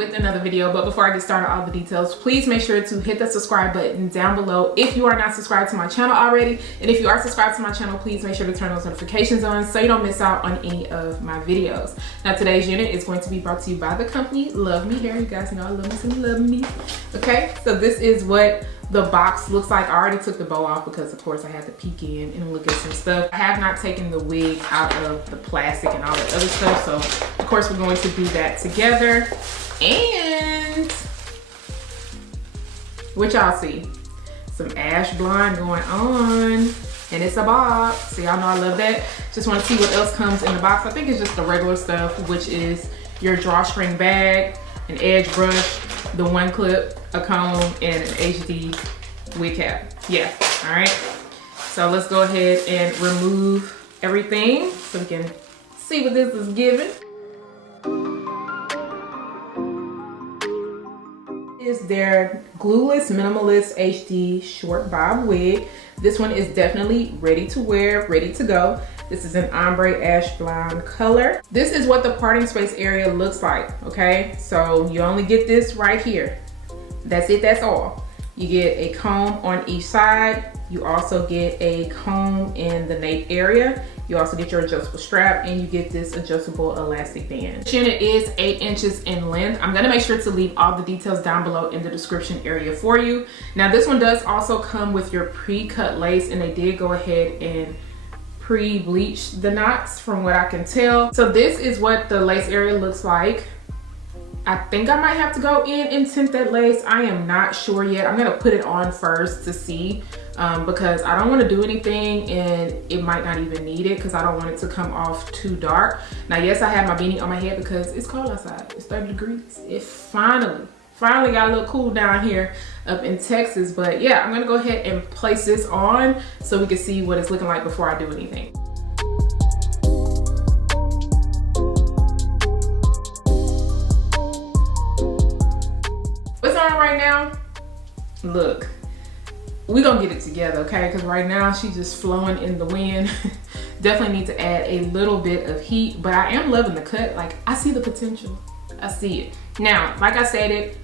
with another video, but before I get started all the details, please make sure to hit the subscribe button down below if you are not subscribed to my channel already. And if you are subscribed to my channel, please make sure to turn those notifications on so you don't miss out on any of my videos. Now today's unit is going to be brought to you by the company LUVME Hair. You guys know I love me some LUVME. Okay, so this is what the box looks like. I already took the bow off because of course I had to peek in and look at some stuff. I have not taken the wig out of the plastic and all that other stuff, so of course we're going to do that together. And what y'all see, some ash blonde going on, and it's a bob, so y'all know I love that. Just want to see what else comes in the box. I think it's just the regular stuff, which is your drawstring bag, an edge brush, the one clip, a comb, and an HD wig cap. Yeah, all right. So let's go ahead and remove everything so we can see what this is giving. Is their Glueless Minimalist HD short bob wig. This one is definitely ready to wear, ready to go. This is an ombre ash blonde color. This is what the parting space area looks like, okay? So you only get this right here. That's it, that's all. You get a comb on each side. You also get a comb in the nape area. You also get your adjustable strap, and you get this adjustable elastic band. This unit is 8 inches in length. I'm gonna make sure to leave all the details down below in the description area for you. Now this one does also come with your pre-cut lace, and they did go ahead and pre-bleach the knots from what I can tell. So this is what the lace area looks like. I think I might have to go in and tint that lace. I am not sure yet. I'm gonna put it on first to see because I don't want to do anything and it might not even need it because I don't want it to come off too dark. Now yes, I have my beanie on my head because it's cold outside. It's 30 degrees. It finally got a little cool down here up in Texas. But yeah, I'm gonna go ahead and place this on so we can see what it's looking like before I do anything. What's on right now? Look, we gonna get it together, okay? Because right now she's just flowing in the wind. Definitely need to add a little bit of heat, but I am loving the cut. Like, I see the potential. I see it. Now, like I stated,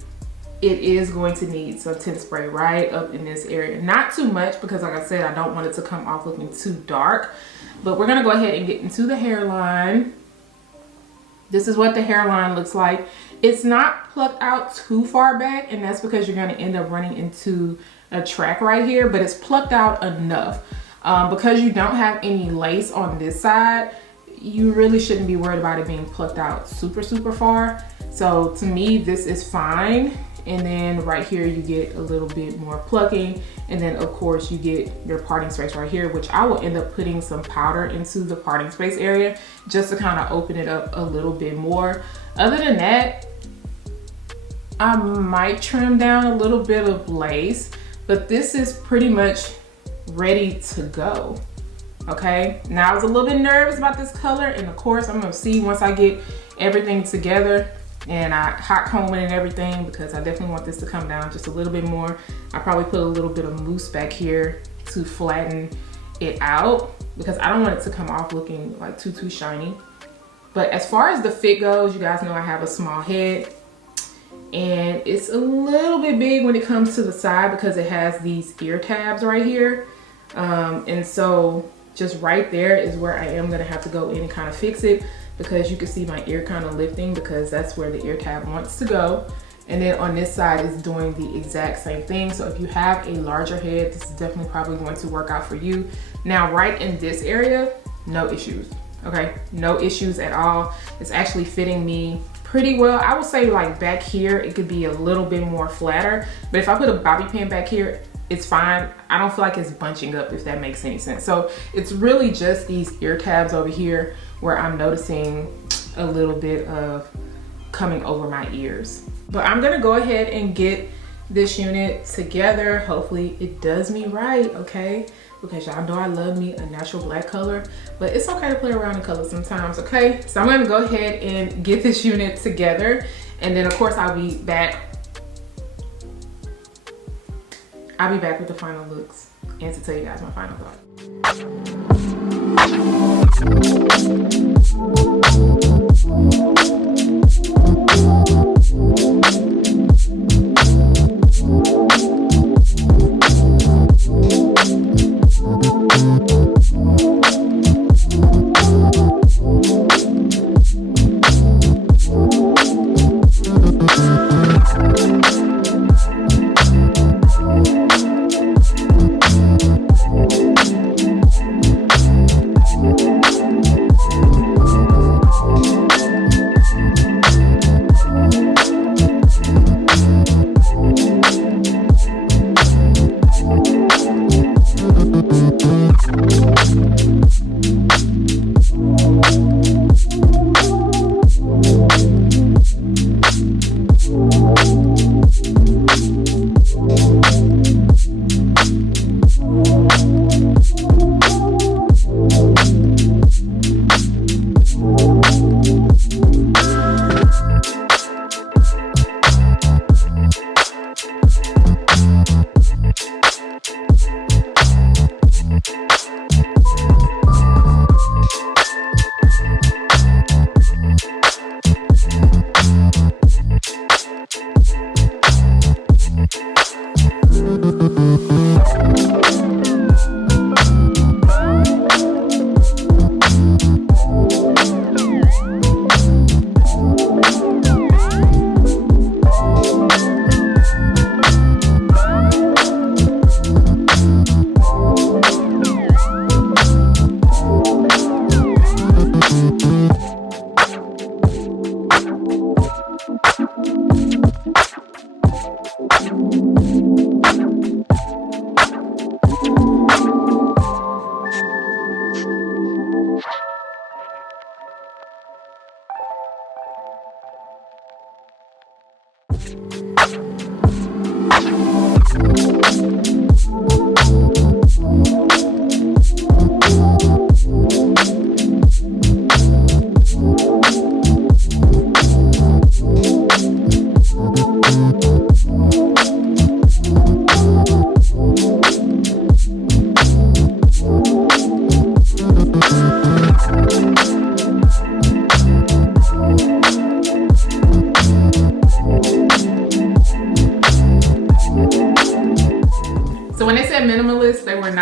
it is going to need some tint spray right up in this area. Not too much because like I said, I don't want it to come off looking too dark. But we're gonna go ahead and get into the hairline. This is what the hairline looks like. It's not plucked out too far back, and that's because you're gonna end up running into a track right here, but it's plucked out enough. Because you don't have any lace on this side, you really shouldn't be worried about it being plucked out super far. So to me, this is fine. And then right here, you get a little bit more plucking. And then of course you get your parting space right here, which I will end up putting some powder into the parting space area just to kind of open it up a little bit more. Other than that, I might trim down a little bit of lace, but this is pretty much ready to go. Okay, now I was a little bit nervous about this color, and of course I'm gonna see once I get everything together and I hot comb it and everything, because I definitely want this to come down just a little bit more. I probably put a little bit of mousse back here to flatten it out because I don't want it to come off looking like too shiny. But as far as the fit goes, you guys know I have a small head, and it's a little bit big when it comes to the side because it has these ear tabs right here. And so just right there is where I am gonna have to go in and kind of fix it, because you can see my ear kind of lifting because that's where the ear tab wants to go. And then on this side is doing the exact same thing. So if you have a larger head, this is definitely probably going to work out for you. Now, right in this area, no issues, okay? No issues at all. It's actually fitting me pretty well. I would say like back here, it could be a little bit more flatter, but if I put a bobby pin back here, it's fine. I don't feel like it's bunching up, if that makes any sense. So it's really just these ear tabs over here where I'm noticing a little bit of coming over my ears. But I'm gonna go ahead and get this unit together. Hopefully it does me right, okay? Because y'all know I love me a natural black color, but it's okay to play around in color sometimes, okay? So I'm gonna go ahead and get this unit together, and then of course I'll be back with the final looks and to tell you guys my final thought.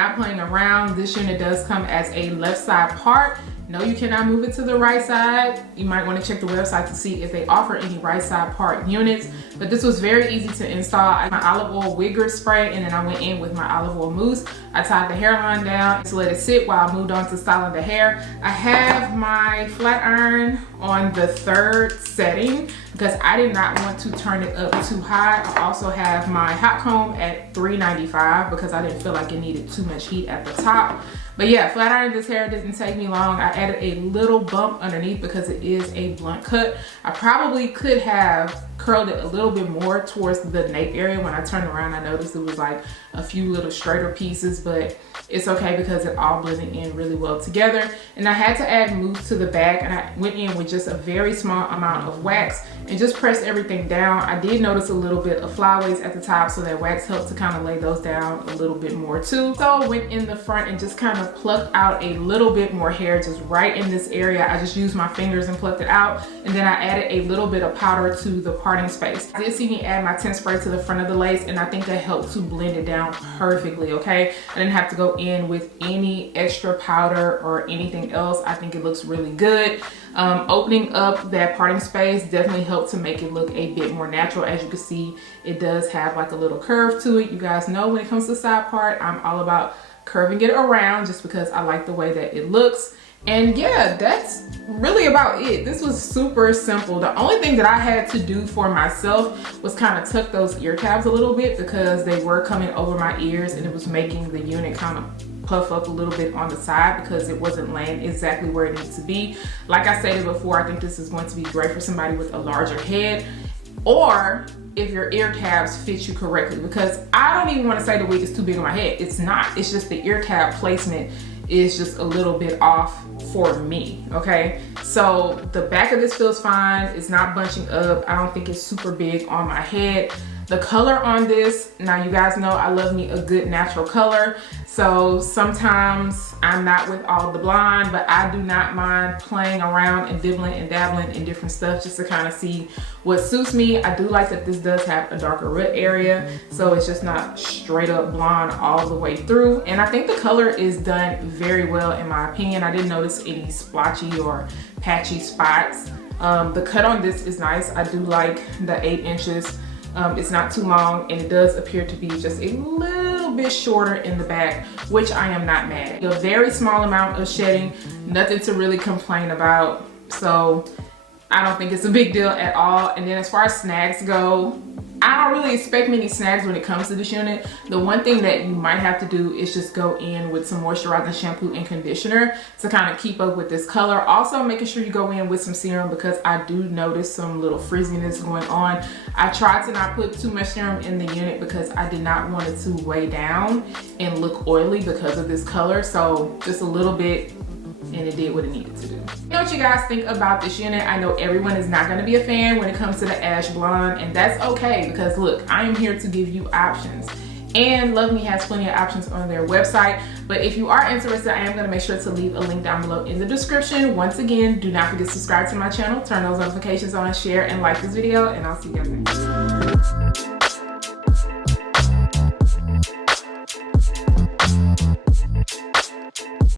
not playing around. This unit does come as a left side part. No, you cannot move it to the right side. You might want to check the website to see if they offer any right side part units, but this was very easy to install. I had my olive oil wig grip spray, and then I went in with my olive oil mousse. I tied the hairline down to let it sit while I moved on to styling the hair. I have my flat iron on the 3rd setting because I did not want to turn it up too high. I also have my hot comb at 395 because I didn't feel like it needed too much heat at the top. But yeah, flat iron this hair didn't take me long. I added a little bump underneath because it is a blunt cut. I probably could have curled it a little bit more towards the nape area. When I turned around, I noticed it was like a few little straighter pieces, but it's okay because it all blended in really well together. And I had to add mousse to the back, and I went in with just a very small amount of wax and just pressed everything down. I did notice a little bit of flyaways at the top, so that wax helped to kind of lay those down a little bit more too. So I went in the front and just kind of plucked out a little bit more hair just right in this area. I just used my fingers and plucked it out, and then I added a little bit of powder to the parting space. I did see me add my tint spray to the front of the lace, and I think that helped to blend it down perfectly, okay? I didn't have to go in with any extra powder or anything else. I think it looks really good. Opening up that parting space definitely helped to make it look a bit more natural. As you can see, it does have like a little curve to it. You guys know when it comes to side part, I'm all about curving it around just because I like the way that it looks. And yeah, that's really about it. This was super simple. The only thing that I had to do for myself was kind of tuck those ear tabs a little bit because they were coming over my ears and it was making the unit kind of puff up a little bit on the side because it wasn't laying exactly where it needs to be. Like I stated before, I think this is going to be great for somebody with a larger head, or if your ear tabs fit you correctly, because I don't even want to say the wig is too big on my head. It's not. It's just the ear tab placement is just a little bit off for me, okay? So the back of this feels fine. It's not bunching up. I don't think it's super big on my head. The color on this, now you guys know I love me a good natural color. So sometimes I'm not with all the blonde, but I do not mind playing around and dibbling and dabbling in different stuff just to kind of see what suits me. I do like that this does have a darker root area, so it's just not straight up blonde all the way through. And I think the color is done very well in my opinion. I didn't notice any splotchy or patchy spots. The cut on this is nice. I do like the 8 inches. It's not too long, and it does appear to be just a little bit shorter in the back, which I am not mad at. A very small amount of shedding, nothing to really complain about. So I don't think it's a big deal at all. And then as far as snags go, I don't really expect many snags when it comes to this unit. The one thing that you might have to do is just go in with some moisturizing shampoo and conditioner to kind of keep up with this color. Also making sure you go in with some serum because I do notice some little frizziness going on. I tried to not put too much serum in the unit because I did not want it to weigh down and look oily because of this color. So just a little bit, and it did what it needed to do. You know what you guys think about this unit? I know everyone is not going to be a fan when it comes to the ash blonde, and that's okay because look, I am here to give you options. And LUVME has plenty of options on their website. But if you are interested, I am going to make sure to leave a link down below in the description. Once again, do not forget to subscribe to my channel, turn those notifications on, share, and like this video, and I'll see you guys next time.